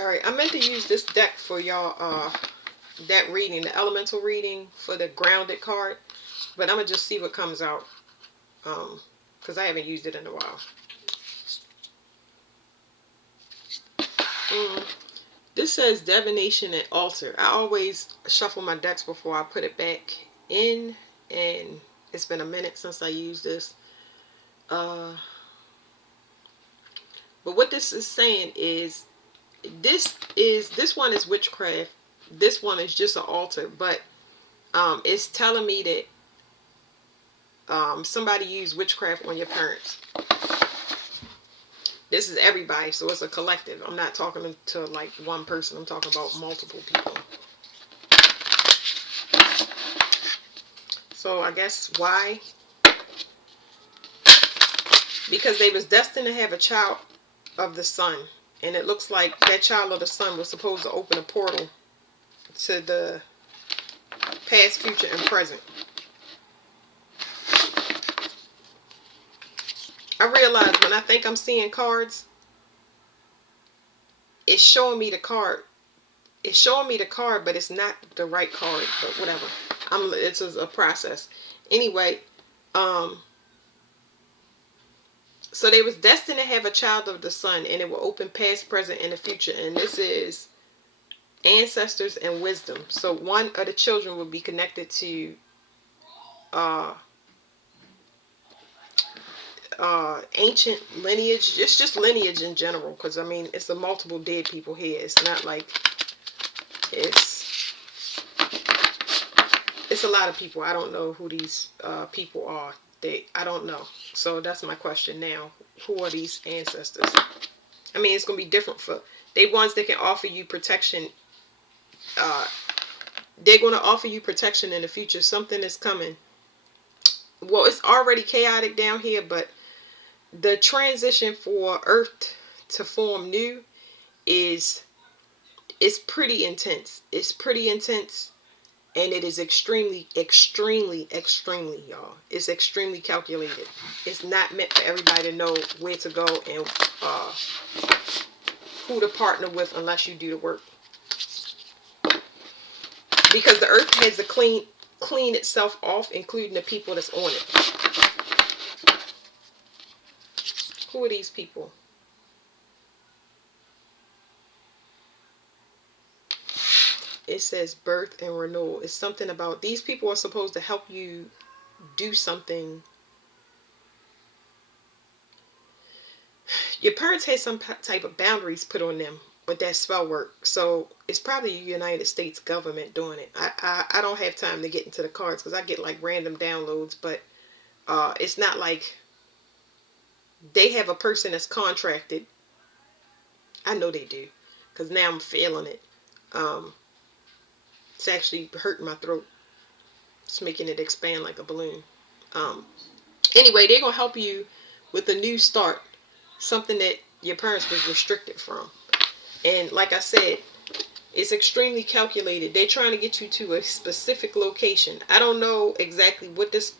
Alright, I meant to use this deck for y'all, that reading, the elemental reading for the grounded card. But I'm going to just see what comes out. Because I haven't used it in a while. This says divination and altar. I always shuffle my decks before I put it back in. And it's been a minute since I used this. But what this is saying is, this one is witchcraft. This one is just an altar. But it's telling me that somebody used witchcraft on your parents. This is everybody, so it's a collective. I'm not talking to like one person. I'm talking about multiple people. So I guess why? Because they was destined to have a child of the sun. And it looks like that child of the sun was supposed to open a portal to the past, future, and present. I realize when I think I'm seeing cards, it's showing me the card. It's showing me the card, but it's not the right card. But whatever. It's a process. Anyway, so they was destined to have a child of the sun, and it will open past, present, and the future. And this is ancestors and wisdom. So one of the children will be connected to ancient lineage. It's just lineage in general, because I mean it's a multiple dead people here. It's not like it's a lot of people. I don't know who these people are. I don't know. So that's my question now. Who are these ancestors? I mean, it's gonna be different for they ones that can offer you protection. They're gonna offer you protection in the future. Something is coming. Well, it's already chaotic down here, but the transition for Earth to form new is pretty intense. It's pretty intense, and it is extremely, extremely, extremely, y'all. It's extremely calculated. It's not meant for everybody to know where to go and who to partner with unless you do the work. Because the Earth has to clean itself off, including the people that's on it. Who are these people? It says birth and renewal. It's something about these people are supposed to help you do something. Your parents had some type of boundaries put on them with that spell work. So it's probably the United States government doing it. I don't have time to get into the cards because I get like random downloads. But it's not like they have a person that's contracted. I know they do, because now I'm feeling it. It's actually hurting my throat. It's making it expand like a balloon. Anyway, they're going to help you with a new start. Something that your parents was restricted from. And like I said, it's extremely calculated. They're trying to get you to a specific location. I don't know exactly what this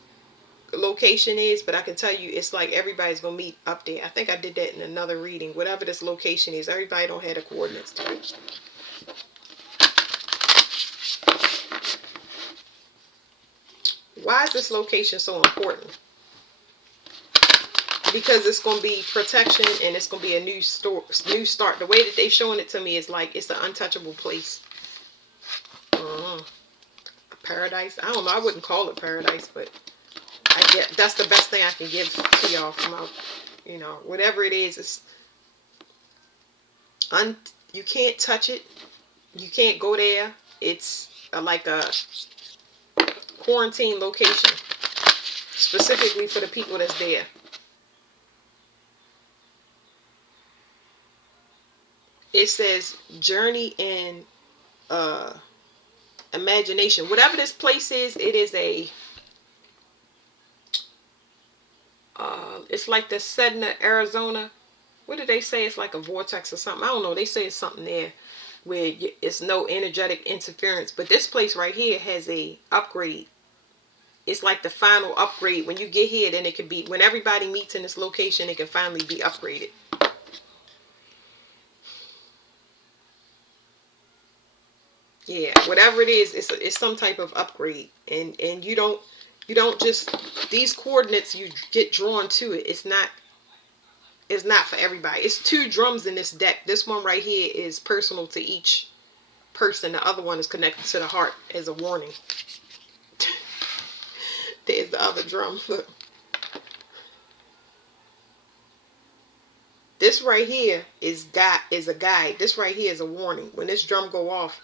location is, but I can tell you it's like everybody's going to meet up there. I think I did that in another reading. Whatever this location is, everybody don't have the coordinates to it. Why is this location so important? Because it's going to be protection and it's going to be a new start. The way that they're showing it to me is like it's an untouchable place. Paradise? I don't know. I wouldn't call it paradise, but I get that's the best thing I can give to y'all from out, whatever it is. It's you can't touch it. You can't go there. It's like a quarantine location specifically for the people that's there. It says journey in imagination. Whatever this place is, it is a it's like the Sedna, Arizona. What did they say? It's like a vortex or something. I don't know. They say it's something there where it's no energetic interference. But this place right here has a upgrade. It's like the final upgrade. When you get here, then it can be, when everybody meets in this location, it can finally be upgraded. Yeah, whatever it is, it's some type of upgrade, and you don't just, these coordinates, you get drawn to it. It's not for everybody. It's 2 drums in this deck. This one right here is personal to each person. The other one is connected to the heart as a warning. There's the other drum. Look. This right here is a guide. This right here is a warning. When this drum go off,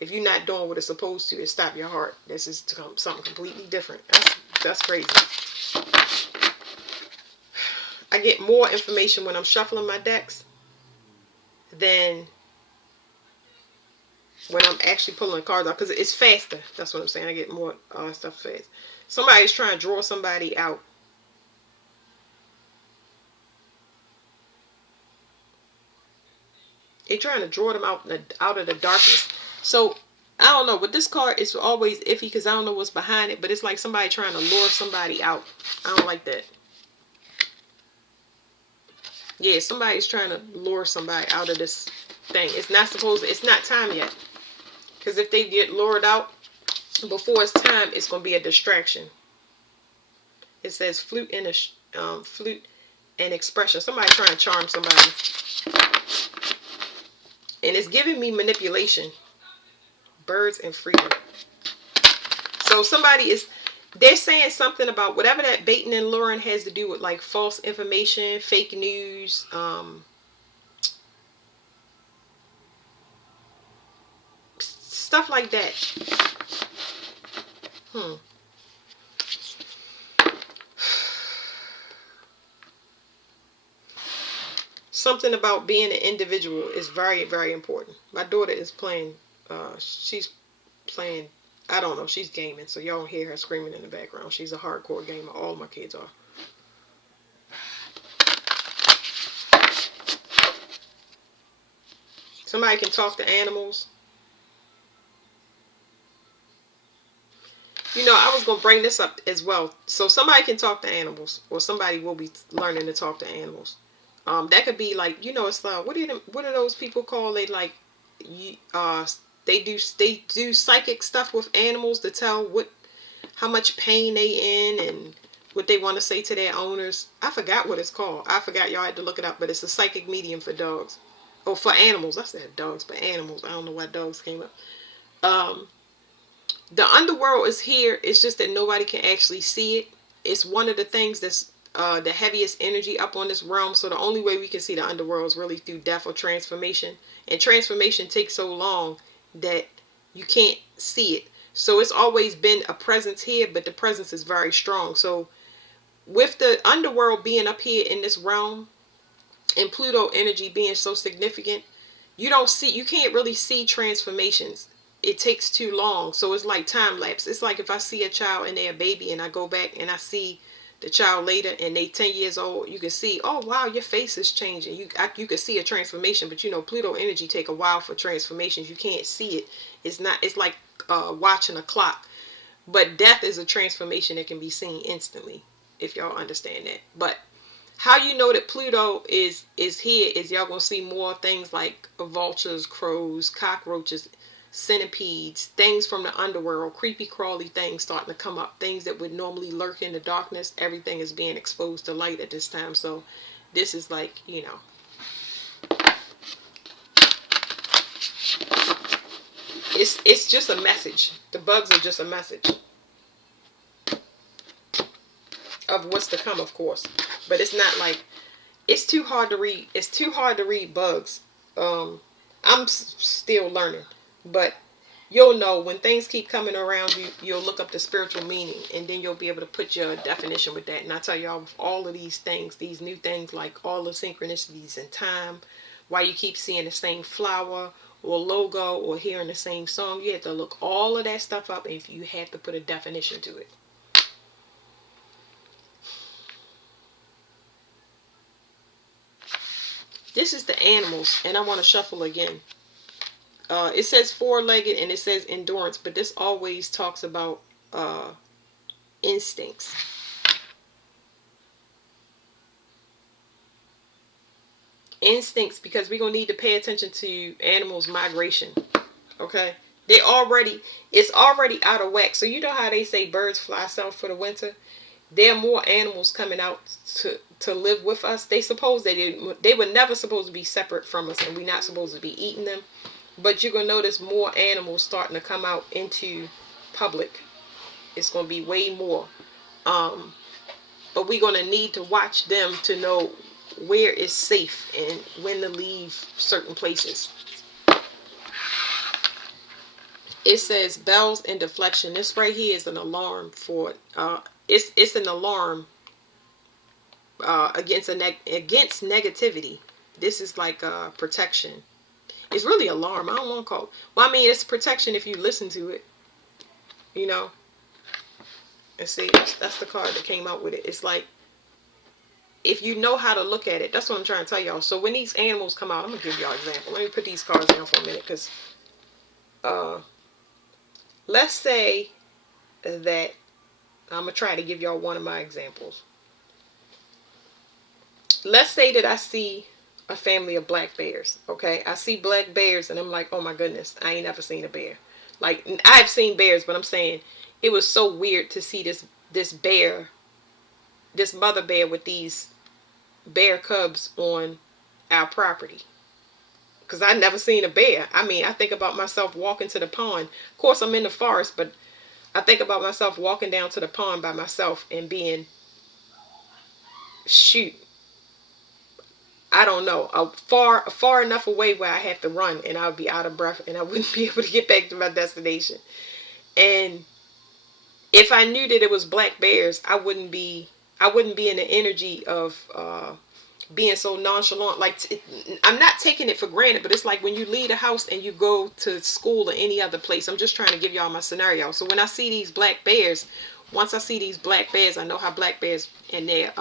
if you're not doing what it's supposed to, it stop your heart. This is something completely different. That's crazy. I get more information when I'm shuffling my decks than when I'm actually pulling the cards out, because it's faster. That's what I'm saying. I get more stuff fast. Somebody's trying to draw somebody out. They're trying to draw them out of the darkness. So I don't know. With this card, it's always iffy because I don't know what's behind it. But it's like somebody trying to lure somebody out. I don't like that. Yeah, somebody's trying to lure somebody out of this thing. It's not time yet. Because if they get lured out before it's time, it's going to be a distraction. It says flute and expression. Somebody trying to charm somebody. And it's giving me manipulation. Birds and freedom. So they're saying something about whatever that baiting and luring has to do with, like false information, fake news, stuff like that. Something about being an individual is very, very important. My daughter is playing, she's playing, I don't know, she's gaming, so y'all don't hear her screaming in the background. She's a hardcore gamer. All my kids are. Somebody can talk to animals. I was going to bring this up as well. So somebody can talk to animals, or somebody will be learning to talk to animals. That could be like, it's like, what are those people called? They like, they do psychic stuff with animals to tell how much pain they in and what they want to say to their owners. I forgot what it's called. I forgot, y'all had to look it up, but it's a psychic medium for dogs. Oh, for animals. I said dogs, but animals. I don't know why dogs came up. The underworld is here. It's just that nobody can actually see it. It's one of the things that's the heaviest energy up on this realm. So the only way we can see the underworld is really through death or transformation. And transformation takes so long that you can't see it. So it's always been a presence here, but the presence is very strong. So with the underworld being up here in this realm and Pluto energy being so significant, you can't really see transformations. It takes too long. So it's like time lapse. It's like if I see a child and they're a baby and I go back and I see the child later and they 10 years old, you can see, oh wow, your face is changing. You can see a transformation, but Pluto energy take a while for transformations. You can't see it. It's like watching a clock. But death is a transformation that can be seen instantly, if y'all understand that. But how you know that Pluto is here is y'all gonna see more things like vultures, crows, cockroaches, centipedes, things from the underworld, creepy crawly things starting to come up, things that would normally lurk in the darkness. Everything is being exposed to light at this time. So this is like, it's just a message. The bugs are just a message of what's to come, of course. But it's not like, it's too hard to read. It's too hard to read bugs. I'm still learning, but you'll know when things keep coming around you. You'll look up the spiritual meaning, and then you'll be able to put your definition with that. And I tell y'all, with all of these things, these new things, like all the synchronicities in time, why you keep seeing the same flower or logo or hearing the same song, you have to look all of that stuff up, and you have to put a definition to it. This is the animals, and I want to shuffle again. It says four-legged and it says endurance, but this always talks about instincts. Instincts, because we're going to need to pay attention to animals' migration. Okay? It's already out of whack. So you know how they say birds fly south for the winter? There are more animals coming out to live with us. They were never supposed to be separate from us, and we're not supposed to be eating them. But you're gonna notice more animals starting to come out into public. It's gonna be way more. Um, but we're gonna need to watch them to know where is safe and when to leave certain places. It says bells and deflection. This right here is an alarm for it's an alarm against negativity. This is like protection. It's really alarm. I don't want to call it. Well, I mean, it's protection if you listen to it. You know. And see, that's the card that came out with it. It's like if you know how to look at it. That's what I'm trying to tell y'all. So when these animals come out, I'm gonna give y'all an example. Let me put these cards down for a minute, because uh, let's say that I'm gonna try to give y'all one of my examples. Let's say that I see a family of black bears. Okay, I see black bears, and I'm like, oh my goodness, I ain't never seen a bear. Like, I've seen bears, but I'm saying it was so weird to see this bear, this mother bear with these bear cubs on our property. Because I never seen a bear. I mean, I think about myself walking to the pond. Of course, I'm in the forest, but I think about myself walking down to the pond by myself and being, shoot, I don't know, far enough away where I have to run and I would be out of breath and I wouldn't be able to get back to my destination. And if I knew that it was black bears, I wouldn't be in the energy of being so nonchalant. Like, I'm not taking it for granted, but it's like when you leave the house and you go to school or any other place. I'm just trying to give y'all my scenario. So when I see these black bears, once I see these black bears, I know how black bears and their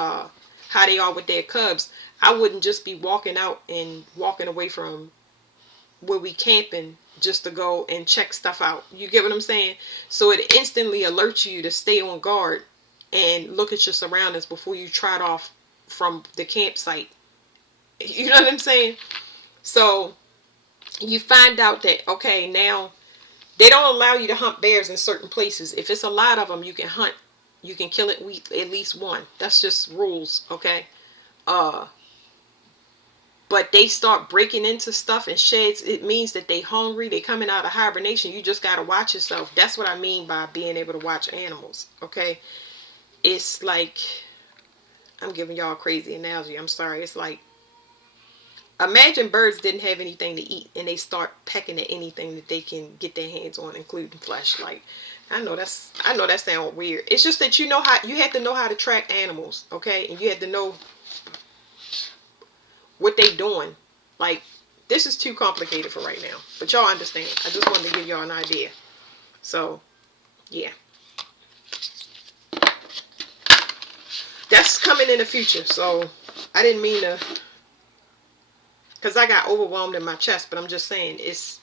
how they are with their cubs. I wouldn't just be walking out and walking away from where we camping just to go and check stuff out. You get what I'm saying? So it instantly alerts you to stay on guard and look at your surroundings before you trot off from the campsite. You know what I'm saying? So you find out that, okay, now they don't allow you to hunt bears in certain places. If it's a lot of them, you can hunt. You can kill at least one. That's just rules, okay? But they start breaking into stuff and sheds. It means that they hungry. They coming out of hibernation. You just got to watch yourself. That's what I mean by being able to watch animals, okay? It's like, I'm giving y'all a crazy analogy. I'm sorry. It's like, imagine birds didn't have anything to eat and they start pecking at anything that they can get their hands on, including flesh. Like, I know that sounds weird. It's just that you have to know how to track animals, okay? And you have to know what they doing. Like, this is too complicated for right now, but y'all understand. I just wanted to give y'all an idea. So, yeah. That's coming in the future. So, I didn't mean to, because I got overwhelmed in my chest, but I'm just saying, it's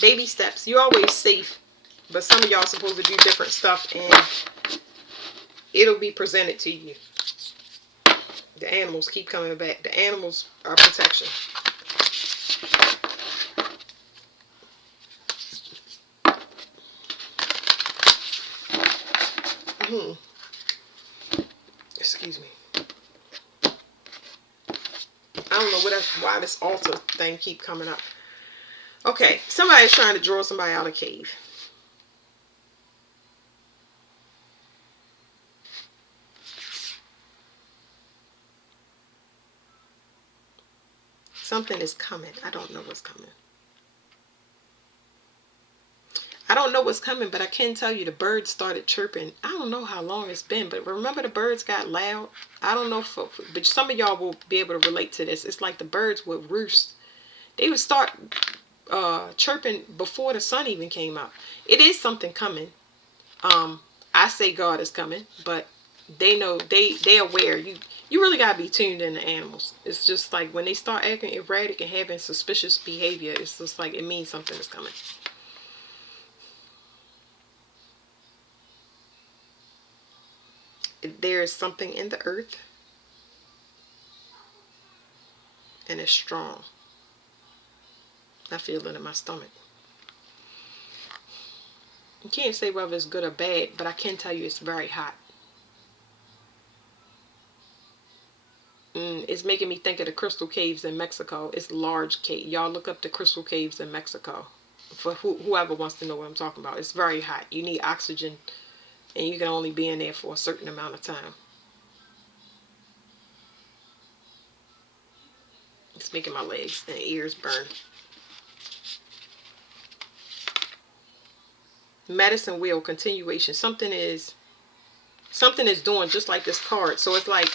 baby steps. You're always safe, but some of y'all are supposed to do different stuff, and it'll be presented to you. The animals keep coming back. The animals are protection. Excuse me. I don't know why this altar thing keep coming up. Okay, somebody's trying to draw somebody out of a cave. Something is coming. I don't know what's coming. I don't know what's coming, but I can tell you the birds started chirping. I don't know how long it's been, but remember the birds got loud? I don't know but some of y'all will be able to relate to this. It's like the birds would roost. They would start chirping before the sun even came out. It is something coming. I say God is coming, but they know, they're aware. You really gotta be tuned in to animals. It's just like when they start acting erratic and having suspicious behavior, it's just like it means something is coming. There is something in the earth, and it's strong. I feel it in my stomach. You can't say whether it's good or bad, but I can tell you it's very hot. It's making me think of the crystal caves in Mexico. It's large cave. Y'all look up the crystal caves in Mexico. For whoever wants to know what I'm talking about. It's very hot. You need oxygen, and you can only be in there for a certain amount of time. It's making my legs and ears burn. Medicine wheel continuation. Something is doing just like this card. So it's like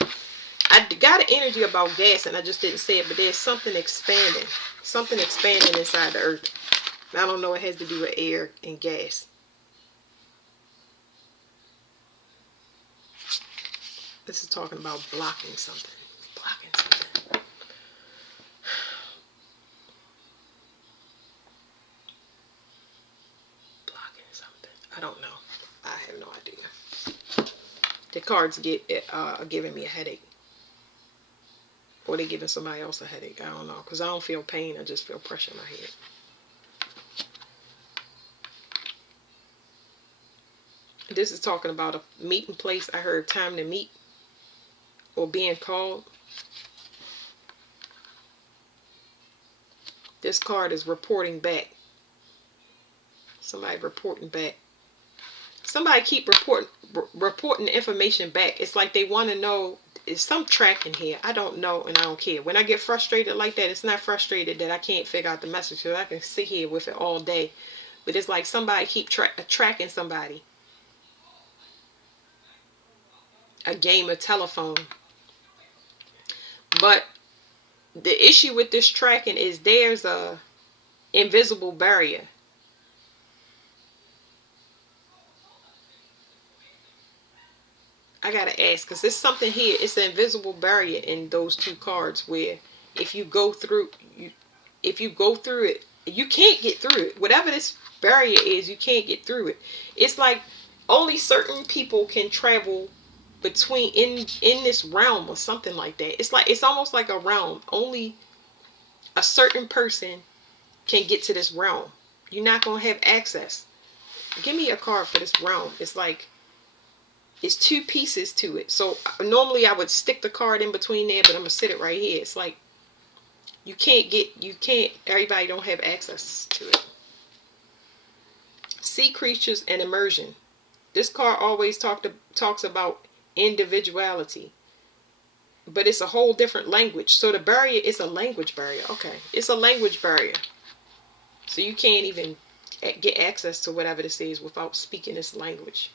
I got an energy about gas and I just didn't say it, but there's something expanding. Something expanding inside the earth. I don't know, it has to do with air and gas. This is talking about blocking something. Blocking something. Blocking something. I don't know. I have no idea. The cards are giving me a headache. Or they giving somebody else a headache. I don't know. Because I don't feel pain. I just feel pressure in my head. This is talking about a meeting place. I heard time to meet. Or being called. This card is reporting back. Somebody reporting back. Somebody keep reporting information back. It's like they want to know, is some tracking here? I don't know and I don't care. When I get frustrated like that, it's not frustrated that I can't figure out the message, because I can sit here with it all day. But it's like somebody keep tracking somebody. A game of telephone. But the issue with this tracking is there's a invisible barrier. I gotta ask, because there's something here. It's an invisible barrier in those two cards where if you go through it, you can't get through it. Whatever this barrier is, you can't get through it. It's like only certain people can travel between in this realm or something like that. It's almost like a realm. Only a certain person can get to this realm. You're not gonna have access. Give me a card for this realm. It's like it's two pieces to it. So normally I would stick the card in between there, but I'm gonna sit it right here. It's like you can't, everybody don't have access to it. Sea creatures and immersion. This card always talks about individuality, but it's a whole different language. So the barrier is a language barrier. Okay, it's a language barrier. So you can't even get access to whatever this is without speaking this language.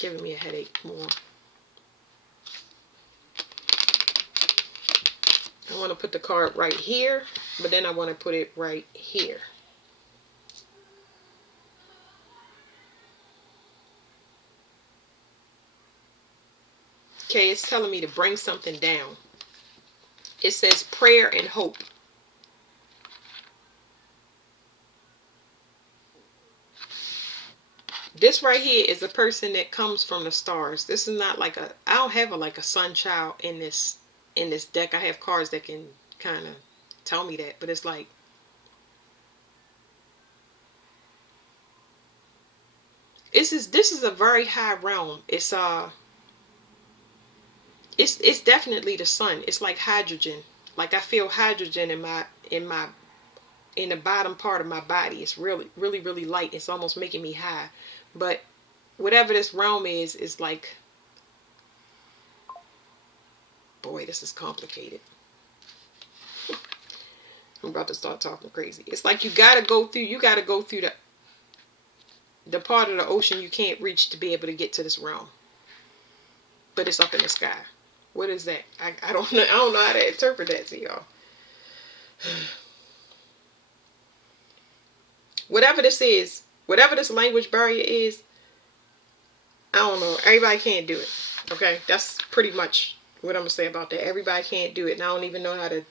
Giving me a headache more. I want to put the card right here, but then I want to put it right here. Okay, it's telling me to bring something down. It says prayer and hope. This right here is a person that comes from the stars. This is not like I don't have like a sun child in this deck. I have cards that can kind of tell me that, but it's like this is a very high realm. It's definitely the sun. It's like hydrogen. Like I feel hydrogen in the bottom part of my body. It's really light. It's almost making me high. But whatever this realm is like, boy, this is complicated. I'm about to start talking crazy. It's like you gotta go through the part of the ocean you can't reach to be able to get to this realm. But it's up in the sky. What is that? I don't know. I don't know how to interpret that to y'all. Whatever this is, whatever this language barrier is, I don't know. Everybody can't do it. Okay? That's pretty much what I'm going to say about that. Everybody can't do it. And I don't even know how to...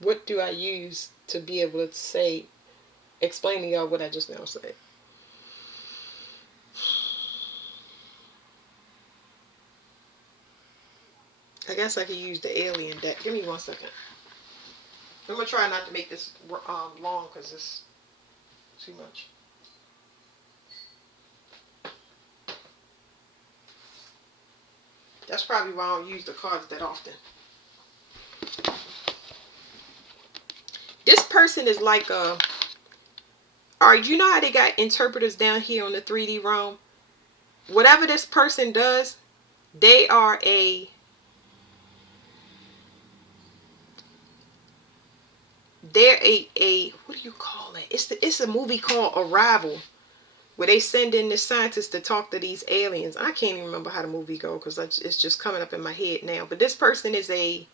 What do I use to be able to explain to y'all what I just now said? I guess I could use the alien deck. Give me 1 second. I'm going to try not to make this long because it's too much. That's probably why I don't use the cards that often. This person is like a... Alright, you know how they got interpreters down here on the 3D realm? Whatever this person does, they are a... They're a what do you call it? It's a movie called Arrival, where they send in the scientists to talk to these aliens. I can't even remember how the movie goes because it's just coming up in my head now. But this person is a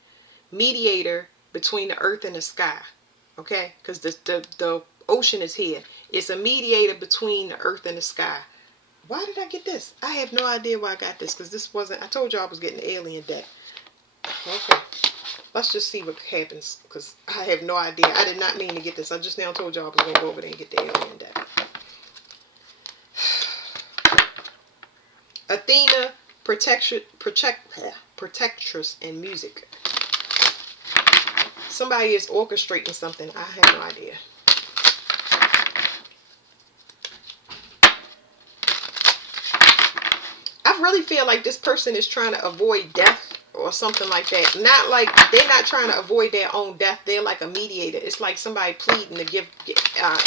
mediator between the earth and the sky. Okay? Because the ocean is here. It's a mediator between the earth and the sky. Why did I get this? I have no idea why I got this because this wasn't... I told you I was getting the alien deck. Okay. Let's just see what happens because I have no idea. I did not mean to get this. I just now told y'all I was going to go over there and get the alien deck. Athena, protectress and music. Somebody is orchestrating something. I have no idea. I really feel like this person is trying to avoid death or something like that. Not like they're not trying to avoid their own death. They're like a mediator. It's like somebody pleading to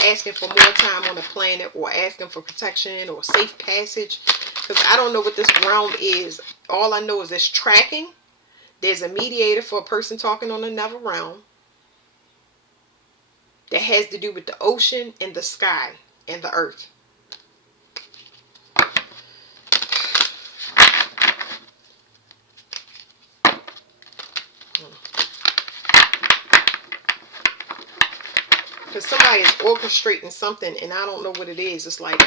asking for more time on the planet, or asking for protection or safe passage. Because I don't know what this realm is. All I know is it's tracking. There's a mediator for a person talking on another realm that has to do with the ocean and the sky and the earth. Because somebody is orchestrating something and I don't know what it is. It's like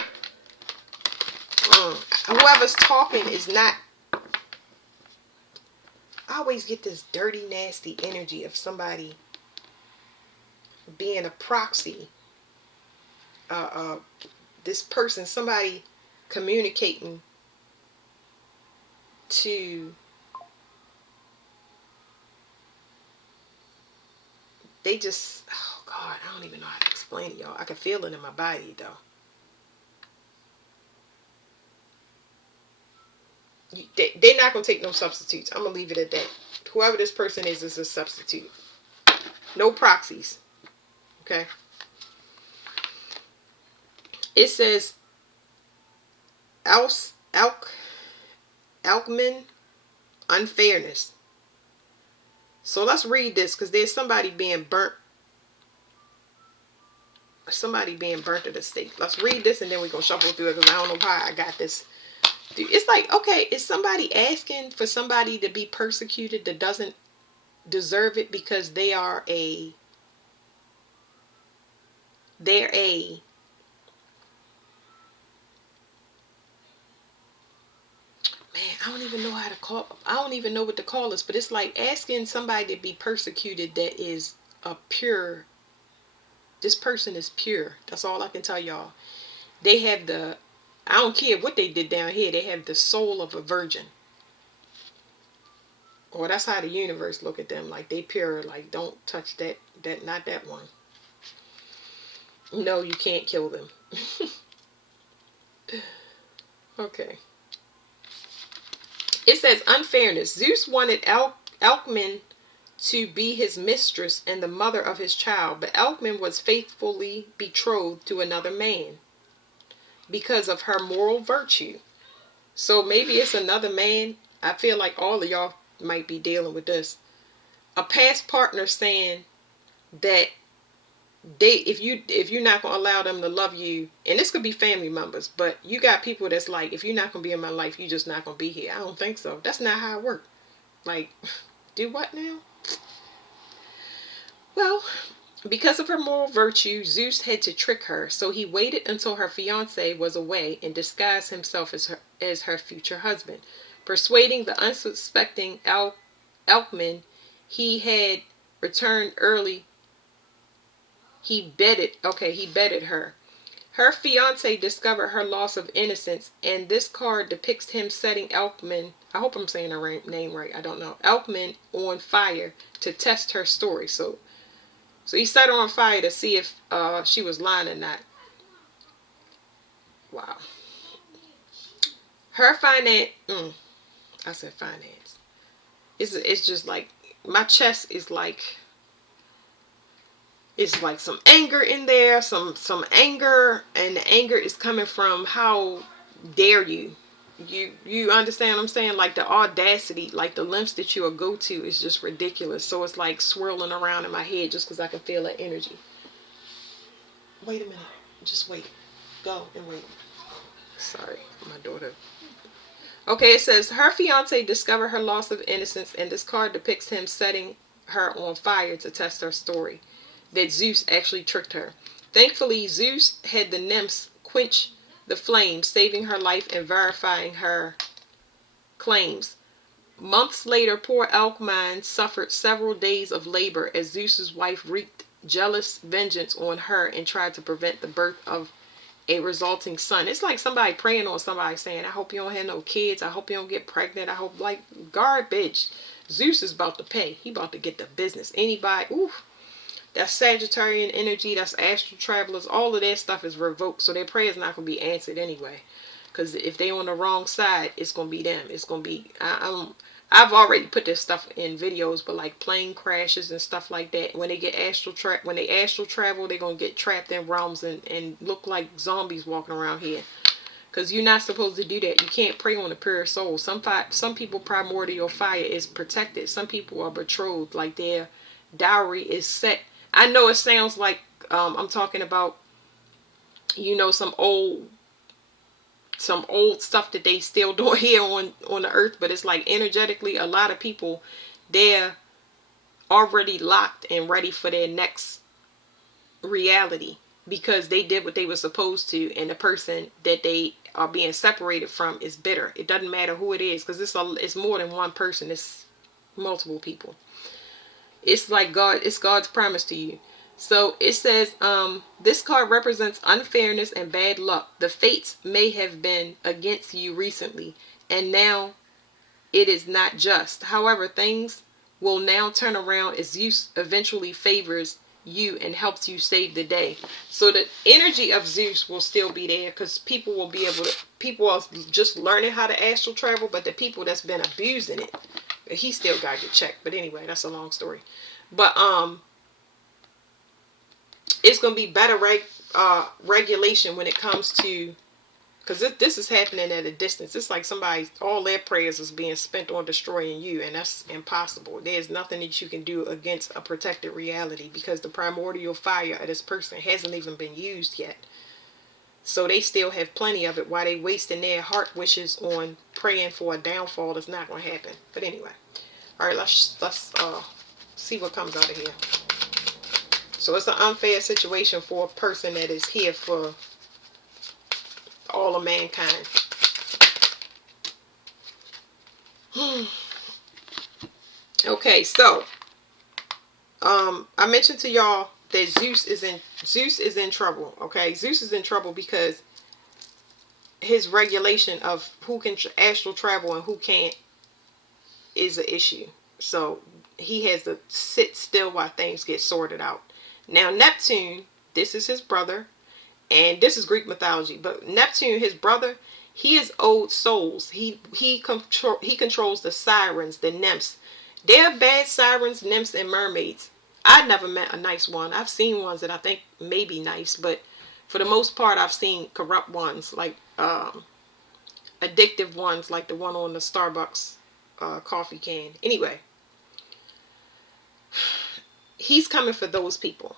whoever's talking is not... I always get this dirty, nasty energy of somebody being a proxy. This person, somebody communicating to... They just... Oh, God, I don't even know how to explain it, y'all. I can feel it in my body, though. They're not going to take no substitutes. I'm going to leave it at that. Whoever this person is a substitute. No proxies. Okay? It says Alchman unfairness. So let's read this because there's somebody being burnt. Somebody being burnt at the stake. Let's read this and then we're going to shuffle through it because I don't know how I got this. It's like, okay, is somebody asking for somebody to be persecuted that doesn't deserve it because they're a man, I don't even know how to call... I don't even know what to call this, but it's like asking somebody to be persecuted that is a pure... This person is pure. That's all I can tell y'all. They have the... I don't care what they did down here. They have the soul of a virgin. Or that's how the universe look at them. Like they pure. Like don't touch that. Not that one. No, you can't kill them. Okay. It says unfairness. Zeus wanted Alcman to be his mistress and the mother of his child, but Alcman was faithfully betrothed to another man because of her moral virtue. So maybe it's another man. I feel like all of y'all might be dealing with this. A past partner saying that if you're not gonna allow them to love you, and this could be family members, but you got people that's like, if you're not gonna be in my life, you're just not gonna be here. I don't think so. That's not how it works. Like, do what now? Well, because of her moral virtue, Zeus had to trick her, so he waited until her fiancé was away and disguised himself as her future husband. Persuading the unsuspecting Alcman he had returned early, he betted her. Her fiance discovered her loss of innocence, and this card depicts him setting Elkman, I hope I'm saying her name right, I don't know, Elkman on fire to test her story. So he set her on fire to see if she was lying or not. Wow. Her finance, I said finance. It's just like, my chest is like, it's like some anger in there, some anger, and the anger is coming from how dare you. You understand what I'm saying? Like the audacity, like the lengths that you will go to is just ridiculous. So it's like swirling around in my head just because I can feel that energy. Wait a minute. Just wait. Go and wait. Sorry, my daughter. Okay, it says her fiance discovered her loss of innocence, and this card depicts him setting her on fire to test her story. That Zeus actually tricked her. Thankfully, Zeus had the nymphs quench the flames, saving her life and verifying her claims. Months later, poor Alcmene suffered several days of labor as Zeus's wife wreaked jealous vengeance on her and tried to prevent the birth of a resulting son. It's like somebody praying on somebody saying, I hope you don't have no kids. I hope you don't get pregnant. I hope, like, garbage. Zeus is about to pay. He about to get the business. Anybody, oof. That's Sagittarian energy. That's astral travelers. All of that stuff is revoked. So their prayer is not going to be answered anyway. Because if they on the wrong side, it's going to be them. It's going to be, I've already put this stuff in videos, but like plane crashes and stuff like that. When they get astral travel, they're going to get trapped in realms and look like zombies walking around here. Because you're not supposed to do that. You can't prey on a pure soul. Some people primordial fire is protected. Some people are betrothed. Like their dowry is set. I know it sounds like I'm talking about, you know, some old stuff that they still do here on the earth, but it's like energetically a lot of people, they're already locked and ready for their next reality because they did what they were supposed to, and the person that they are being separated from is bitter. It doesn't matter who it is, because it's more than one person. It's multiple people. It's like it's God's promise to you. So it says, this card represents unfairness and bad luck. The fates may have been against you recently, and now it is not just. However, things will now turn around as Zeus eventually favors you and helps you save the day. So the energy of Zeus will still be there, because people are just learning how to astral travel, but the people that's been abusing it, he still got to get checked. But anyway, that's a long story. But it's going to be better regulation when it comes to, because this is happening at a distance. It's like all their prayers is being spent on destroying you, and that's impossible. There's nothing that you can do against a protected reality, because the primordial fire of this person hasn't even been used yet. So they still have plenty of it, while they wasting their heart wishes on praying for a downfall that's not going to happen. But anyway, all right, let's see what comes out of here. So it's an unfair situation for a person that is here for all of mankind. Okay, so I mentioned to y'all that Zeus is in trouble. Okay, Zeus is in trouble because his regulation of who can astral travel and who can't is an issue. So he has to sit still while things get sorted out. Now Neptune, this is his brother, and this is Greek mythology. But Neptune, his brother, he is old souls. He controls the sirens, the nymphs. They're bad sirens, nymphs, and mermaids. I never met a nice one. I've seen ones that I think may be nice, but for the most part, I've seen corrupt ones, like addictive ones, like the one on the Starbucks coffee can. Anyway, he's coming for those people.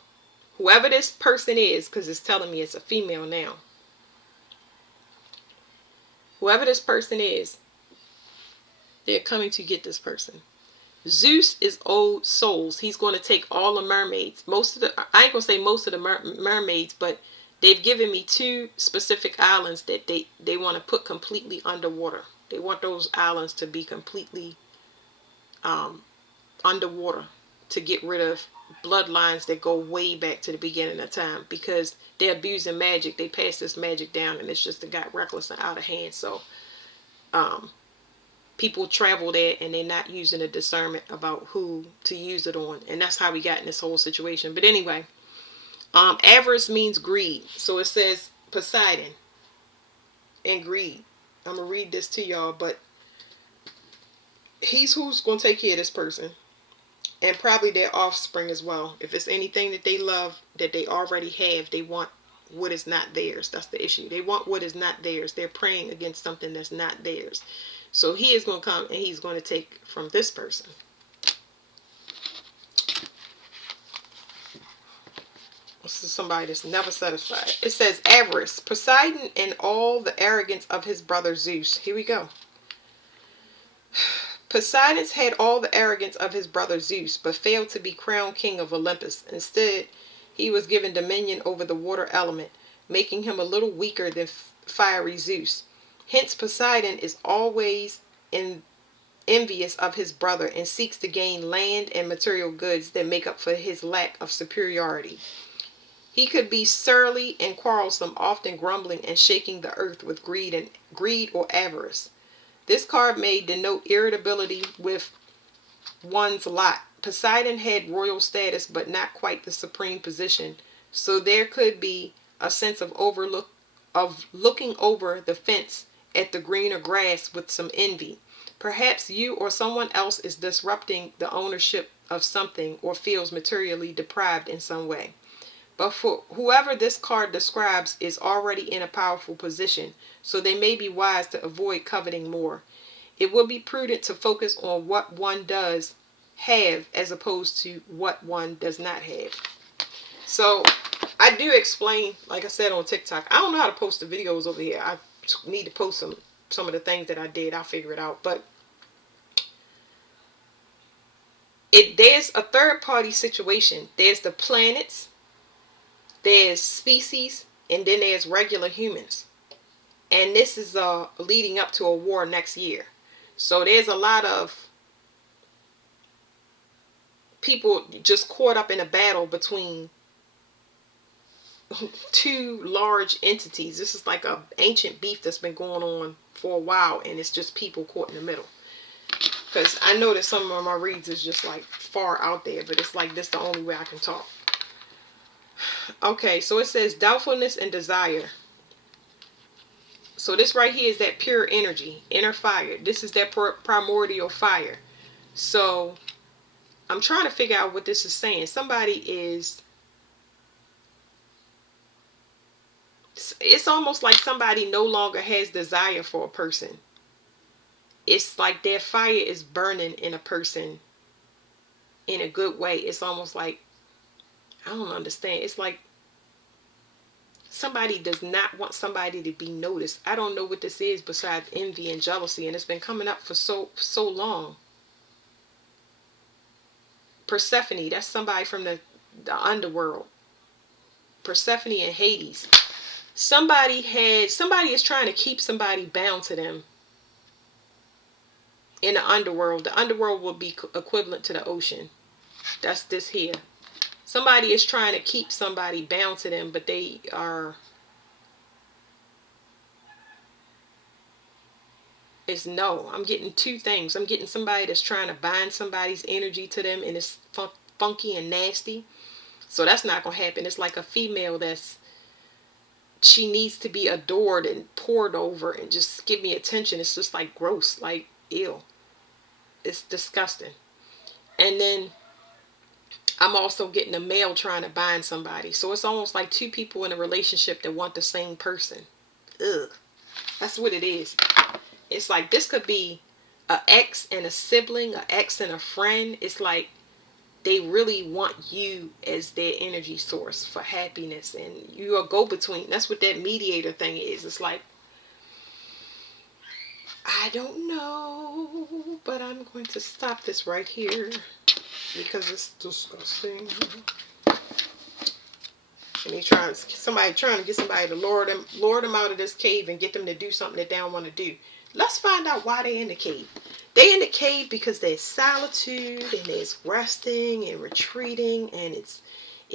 Whoever this person is, because it's telling me it's a female now. Whoever this person is, they're coming to get this person. Zeus is old souls. He's going to take all the mermaids. I ain't going to say most of the mermaids, but they've given me 2 specific islands that they want to put completely underwater. They want those islands to be completely underwater to get rid of bloodlines that go way back to the beginning of time, because they're abusing magic. They pass this magic down, and it's just got reckless and out of hand. So people travel there, and they're not using a discernment about who to use it on, and that's how we got in this whole situation. But anyway, avarice means greed. So it says Poseidon and greed. I'm gonna read this to y'all, but he's who's gonna take care of this person, and probably their offspring as well. If it's anything that they love that they already have, they want what is not theirs. That's the issue. They want what is not theirs. They're praying against something that's not theirs. So he is going to come, and he's going to take from this person. This is somebody that's never satisfied. It says avarice. Poseidon and all the arrogance of his brother Zeus. Here we go. Poseidon had all the arrogance of his brother Zeus, but failed to be crowned king of Olympus. Instead, he was given dominion over the water element, making him a little weaker than fiery Zeus. Hence, Poseidon is always envious of his brother and seeks to gain land and material goods that make up for his lack of superiority. He could be surly and quarrelsome, often grumbling and shaking the earth with greed or avarice. This card may denote irritability with one's lot. Poseidon had royal status, but not quite the supreme position, so there could be a sense of looking over the fence at the greener grass with some envy. Perhaps you or someone else is disrupting the ownership of something or feels materially deprived in some way. But for whoever this card describes is already in a powerful position, so they may be wise to avoid coveting more. It will be prudent to focus on what one does have as opposed to what one does not have. So I do explain, like I said, on TikTok. I don't know how to post the videos over here. I need to post some of the things that I did. I'll figure it out. But there's a third party situation. There's the planets, there's species, and then there's regular humans. And this is leading up to a war next year. So there's a lot of people just caught up in a battle between two large entities. This is like a ancient beef that's been going on for a while, and it's just people caught in the middle. Because I know that some of my reads is just like far out there, but it's like this the only way I can talk. Okay, so it says doubtfulness and desire. So this right here is that pure energy, inner fire. This is that primordial fire. So I'm trying to figure out what this is saying. Somebody is, it's almost like somebody no longer has desire for a person. It's like their fire is burning in a person in a good way. It's almost like, I don't understand. It's like somebody does not want somebody to be noticed. I don't know what this is besides envy and jealousy, and it's been coming up for so long. Persephone, that's somebody from the underworld. Persephone and Hades. Somebody is trying to keep somebody bound to them in the underworld. The underworld will be equivalent to the ocean. That's this here. Somebody is trying to keep somebody bound to them, but they are, I'm getting two things. I'm getting somebody that's trying to bind somebody's energy to them, and it's funky and nasty. So that's not going to happen. It's like a female she needs to be adored and poured over and just give me attention. It's just like gross, like ew. It's disgusting. And then I'm also getting a male trying to bind somebody. So it's almost like two people in a relationship that want the same person. Ugh. That's what it is. It's like this could be an ex and a sibling, an ex and a friend. It's like they really want you as their energy source for happiness, and you're a go-between. That's what that mediator thing is. It's like, I don't know, but I'm going to stop this right here because it's disgusting. And somebody trying to get somebody to lure them out of this cave and get them to do something that they don't want to do. Let's find out why they're in the cave. They in the cave because there's solitude and there's resting and retreating, and it's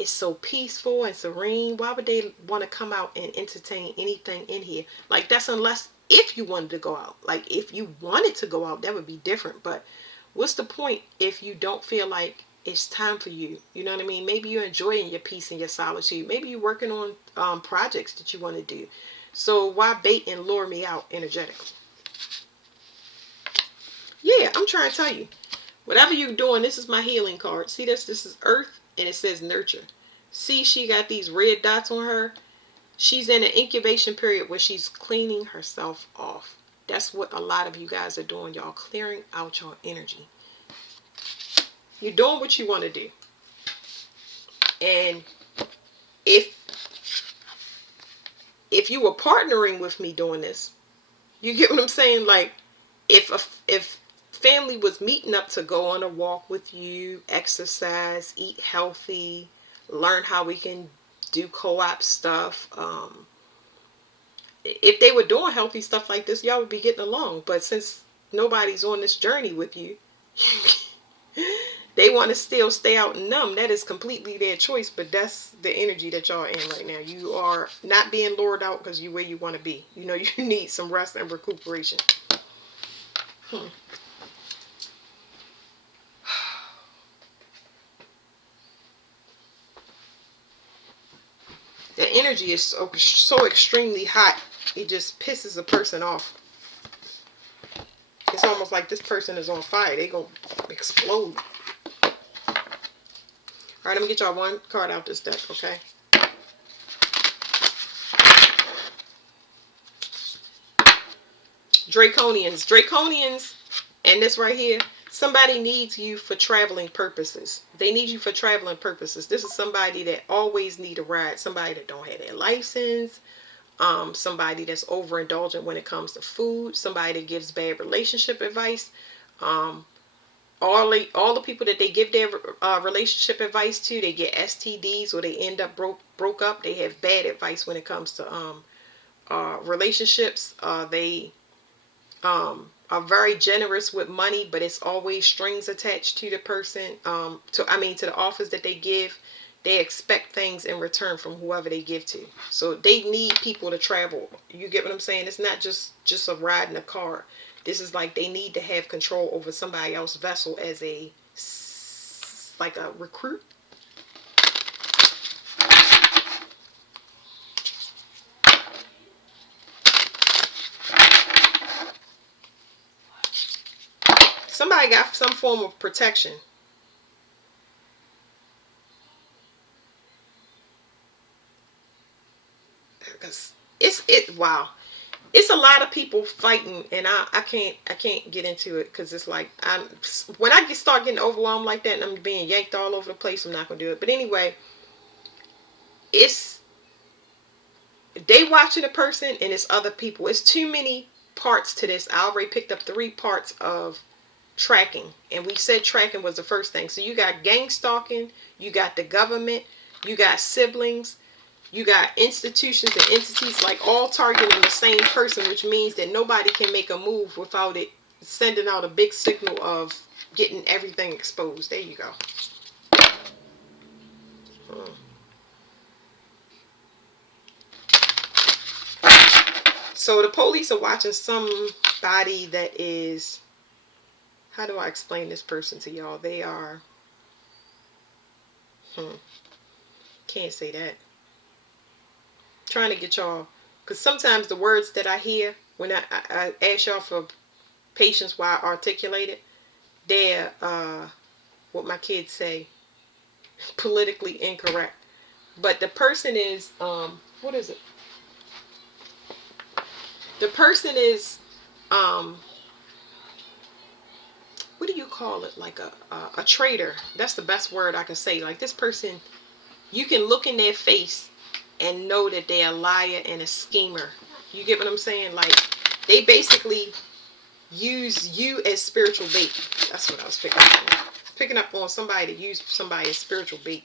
so peaceful and serene. Why would they want to come out and entertain anything in here? Like, that's unless if you wanted to go out. Like, if you wanted to go out, that would be different. But what's the point if you don't feel like it's time for you? You know what I mean? Maybe you're enjoying your peace and your solitude. Maybe you're working on projects that you want to do. So why bait and lure me out energetically? Yeah, I'm trying to tell you. Whatever you're doing, this is my healing card. See this? This is Earth, and it says nurture. See, she got these red dots on her. She's in an incubation period where she's cleaning herself off. That's what a lot of you guys are doing. Y'all clearing out your energy. You're doing what you want to do. And if you were partnering with me doing this, you get what I'm saying? Like, if family was meeting up to go on a walk with you, exercise, eat healthy, learn how we can do co-op stuff, if they were doing healthy stuff like this, y'all would be getting along. But since nobody's on this journey with you, they want to still stay out and numb. That is completely their choice, but that's the energy that y'all are in right now. You are not being lured out because you're where you want to be. You know, you need some rest and recuperation. The energy is so extremely hot, it just pisses a person off. It's almost like this person is on fire. They gonna explode. All right, let me get y'all one card out this deck, okay? Draconians, and this right here, somebody needs you for traveling purposes. They need you for traveling purposes. This is somebody that always need a ride. Somebody that don't have their license. Somebody that's overindulgent when it comes to food. Somebody that gives bad relationship advice. All the people that they give their relationship advice to, they get STDs or they end up broke up. They have bad advice when it comes to relationships. They are very generous with money, but it's always strings attached to the person. To the offers that they give. They expect things in return from whoever they give to. So they need people to travel. You get what I'm saying? It's not just a ride in a car. This is like they need to have control over somebody else's vessel as like a recruit. Somebody got some form of protection. Because wow. It's a lot of people fighting, and I can't get into it because it's like when I start getting overwhelmed like that and I'm being yanked all over the place, I'm not gonna do it. But anyway, it's they watching a person and it's other people. It's too many parts to this. I already picked up 3 parts of tracking, and we said tracking was the first thing. So you got gang stalking, you got the government, you got siblings, you got institutions and entities, like all targeting the same person, which means that nobody can make a move without it sending out a big signal of getting everything exposed. There you go. So the police are watching somebody that is, how do I explain this person to y'all? They are, can't say that. Trying to get y'all, because sometimes the words that I hear when I ask y'all for patience while I articulate it, they're, what my kids say, politically incorrect. But the person is, what is it? The person is, what do you call it? Like a traitor. That's the best word I can say. Like, this person, you can look in their face and know that they're a liar and a schemer. You get what I'm saying? Like, they basically use you as spiritual bait. That's what I was picking up on. Picking up on somebody to use somebody as spiritual bait.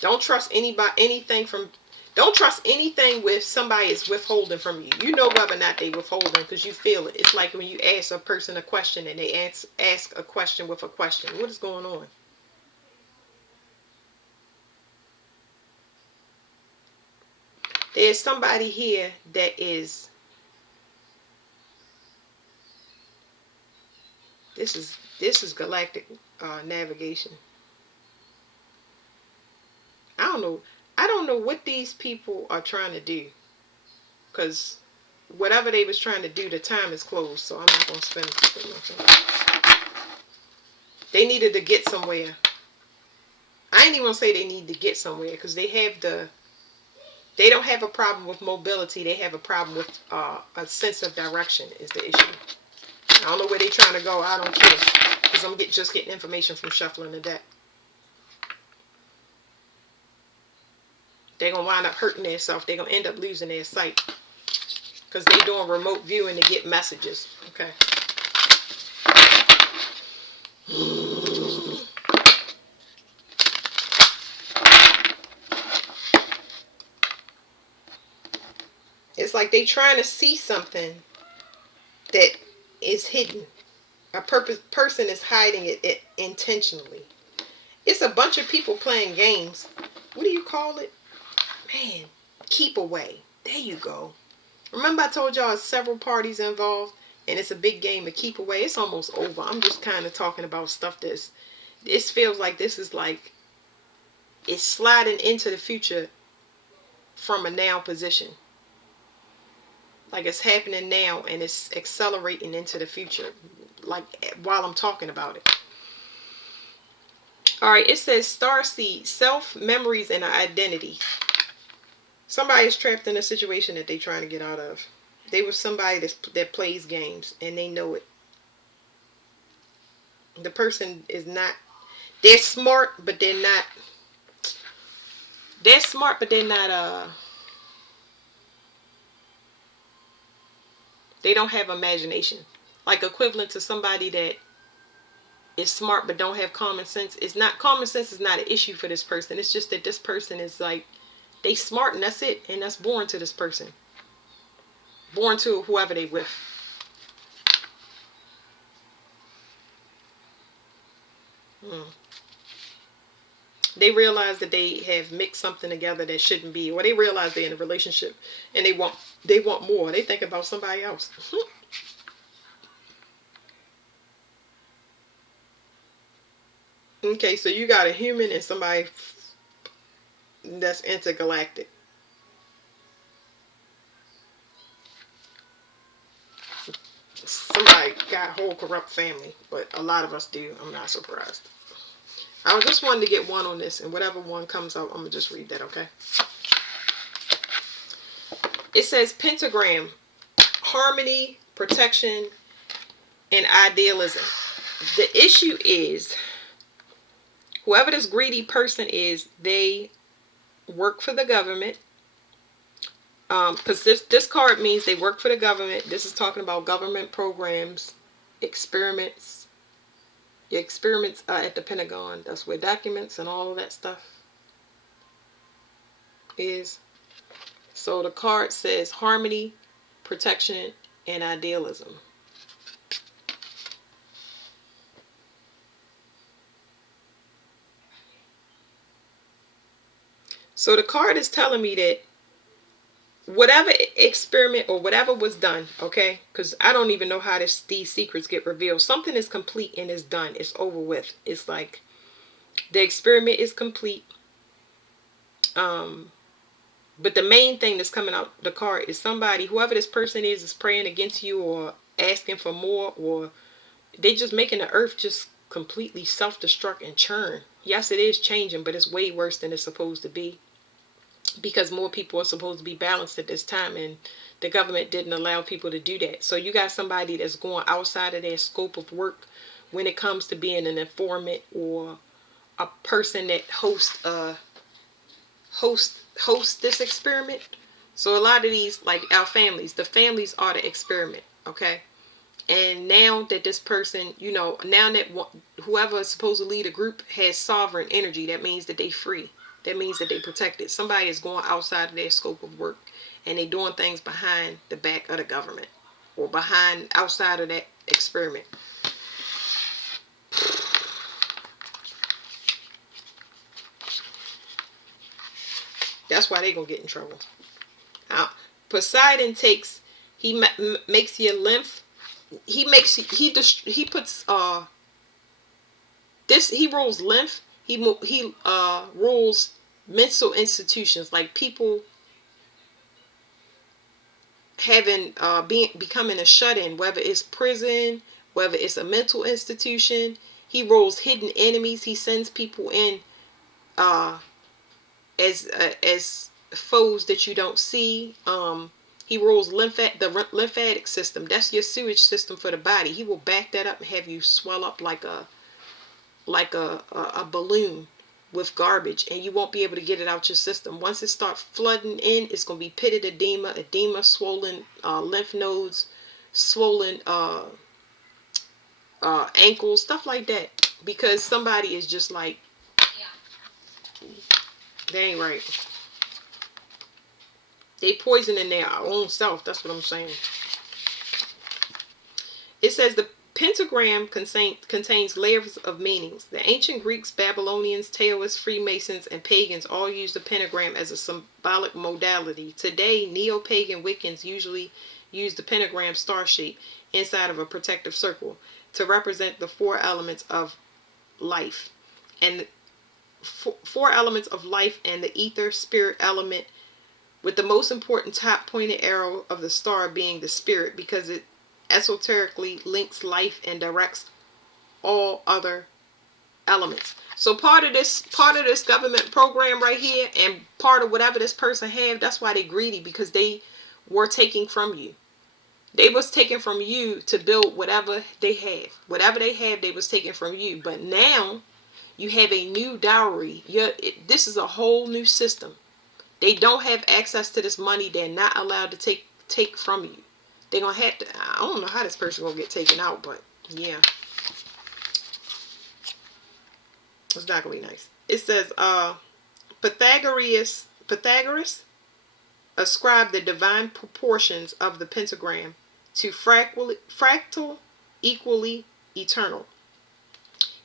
Don't trust anything from Don't trust anything with somebody is withholding from you. You know whether or not they withholding because you feel it. It's like when you ask a person a question and they ask a question with a question. What is going on? There's somebody here that is, this is galactic navigation. I don't know. I don't know what these people are trying to do. Because whatever they was trying to do, the time is closed. So I'm not going to spend it. They needed to get somewhere. I ain't even going to say they need to get somewhere. Because they don't have a problem with mobility. They have a problem with a sense of direction is the issue. I don't know where they're trying to go. I don't care. Because I'm just getting information from shuffling the deck. They're going to wind up hurting themselves. They're going to end up losing their sight. Because they're doing remote viewing to get messages. Okay. It's like they trying to see something that is hidden. A person is hiding it intentionally. It's a bunch of people playing games. What do you call it? Man, keep away. There you go. Remember I told y'all several parties involved and it's a big game of keep away. It's almost over. I'm just kind of talking about stuff this feels like this is like it's sliding into the future from a now position. Like it's happening now and it's accelerating into the future. Like while I'm talking about it. Alright, it says Starseed, self, memories, and identity. Somebody is trapped in a situation that they're trying to get out of. They were somebody that plays games and they know it. The person is not, they're smart, but they're not, they don't have imagination. Like equivalent to somebody that is smart but don't have common sense. Common sense is not an issue for this person. It's just that this person is like, they smart and that's it. And that's born to this person. Born to whoever they with. They realize that they have mixed something together that shouldn't be, or they realize they're in a relationship and they want more. They think about somebody else. Okay, so you got a human and somebody that's intergalactic. Somebody got a whole corrupt family, but a lot of us do. I'm not surprised. I just wanted to get one on this, and whatever one comes out, I'm going to just read that, okay? It says pentagram, harmony, protection, and idealism. The issue is, whoever this greedy person is, they work for the government. Because this card means they work for the government. This is talking about government programs, experiments. Your experiments at the Pentagon. That's where documents and all of that stuff is. So the card says harmony, protection, and idealism. So the card is telling me that whatever experiment or whatever was done, okay, because I don't even know how these secrets get revealed. Something is complete and it's done. It's over with. It's like the experiment is complete. But the main thing that's coming out the card is somebody, whoever this person is praying against you or asking for more, or they just making the earth just completely self-destruct and churn. Yes, it is changing, but it's way worse than it's supposed to be. Because more people are supposed to be balanced at this time, and the government didn't allow people to do that. So you got somebody that's going outside of their scope of work when it comes to being an informant or a person that hosts this experiment. So a lot of these, like our families, the families are the experiment, okay? And now that this person, now that whoever is supposed to lead a group has sovereign energy, that means that they free. that means that they protected. Somebody is going outside of their scope of work, and they doing things behind the back of the government, or behind, outside of that experiment. That's why they gonna get in trouble. Poseidon takes, makes your lymph. He puts this. He rules lymph. He rules mental institutions, like people having becoming a shut-in, whether it's prison, whether it's a mental institution. He rules hidden enemies. He sends people in as foes that you don't see. He rules the lymphatic system. That's your sewage system for the body. He will back that up and have you swell up like a balloon with garbage, and you won't be able to get it out your system. Once it starts flooding in, it's going to be pitted edema, swollen lymph nodes, swollen ankles, stuff like that, because somebody is just like, they ain't right. They poisoning their own self. That's what I'm saying. It says the pentagram contains layers of meanings. The ancient Greeks, Babylonians, Taoists, Freemasons, and pagans all used the pentagram as a symbolic modality. Today, neo-pagan Wiccans usually use the pentagram star shape inside of a protective circle to represent the four elements of life, and four elements of life and the ether spirit element, with the most important top pointed arrow of the star being the spirit, because it esoterically links life and directs all other elements. So part of this government program right here, and part of whatever this person have, that's why they greedy, because they were taking from you. They was taking from you to build whatever they have. Whatever they have, they was taking from you. But now you have a new dowry. This is a whole new system. They don't have access to this money. They're not allowed to take from you. They're going to have to, I don't know how this person going to get taken out, but yeah. It's not going to be nice. It says, Pythagoras ascribed the divine proportions of the pentagram to fractal, equally eternal.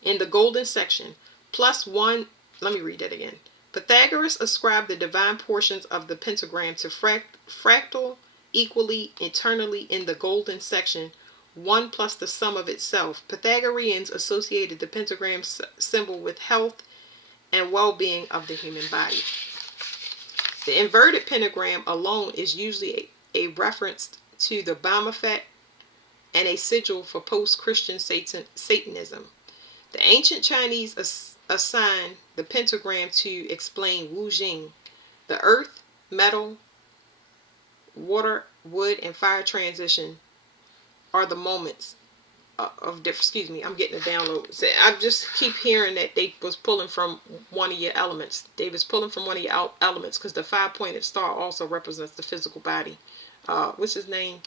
In the golden section, plus one, let me read that again. Pythagoras ascribed the divine portions of the pentagram to fractal, equally, eternally in the golden section, one plus the sum of itself. Pythagoreans associated the pentagram symbol with health and well-being of the human body. The inverted pentagram alone is usually a reference to the Baphomet and a sigil for post-Christian Satanism. The ancient Chinese assigned the pentagram to explain Wu Jing. The earth, metal, water, wood, and fire transition are the moments of different. Excuse me, I'm getting a download. So I just keep hearing that they was pulling from one of your elements. They was pulling from one of your elements, because the five-pointed star also represents the physical body. What's his name?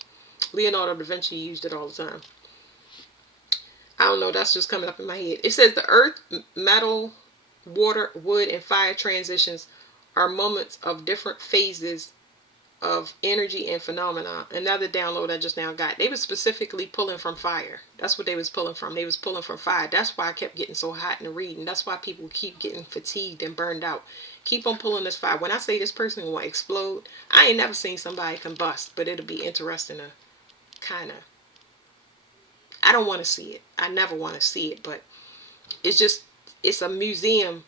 Leonardo da Vinci used it all the time. I don't know, that's just coming up in my head. It says the earth, metal, water, wood, and fire transitions are moments of different phases of energy and phenomena. Another download I just now got. They was specifically pulling from fire. That's what they was pulling from. They was pulling from fire. That's why I kept getting so hot in the reading. That's why people keep getting fatigued and burned out. Keep on pulling this fire. When I say this person will explode, I ain't never seen somebody combust, but it'll be interesting to kind of, I don't want to see it. I never want to see it, but it's a museum.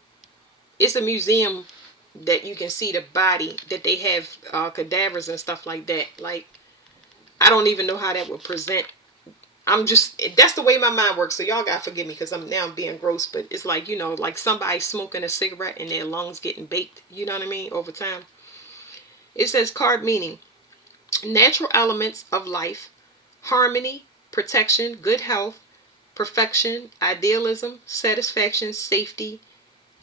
It's a museum that you can see the body, that they have cadavers and stuff like that. Like, I don't even know how that would present. That's the way my mind works. So y'all gotta forgive me, because I'm being gross, but it's like, like somebody smoking a cigarette and their lungs getting baked. You know what I mean? Over time. It says card meaning: natural elements of life, harmony, protection, good health, perfection, idealism, satisfaction, safety,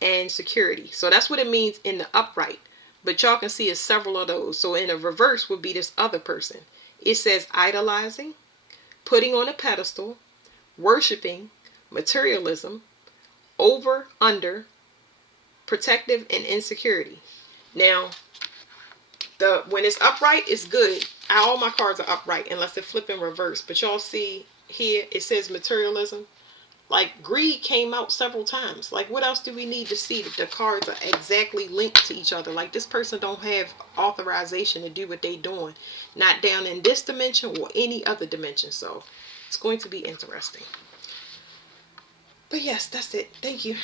and security. So that's what it means in the upright. But y'all can see it's several of those. So in the reverse would be this other person. It says idolizing, putting on a pedestal, worshiping, materialism, over, under, protective, and insecurity. Now, when it's upright, it's good. All my cards are upright unless they're flipping reverse. But y'all see here, it says materialism. Like, greed came out several times. Like, what else do we need to see that the cards are exactly linked to each other? Like, this person don't have authorization to do what they doing. Not down in this dimension or any other dimension. So, it's going to be interesting. But yes, that's it. Thank you.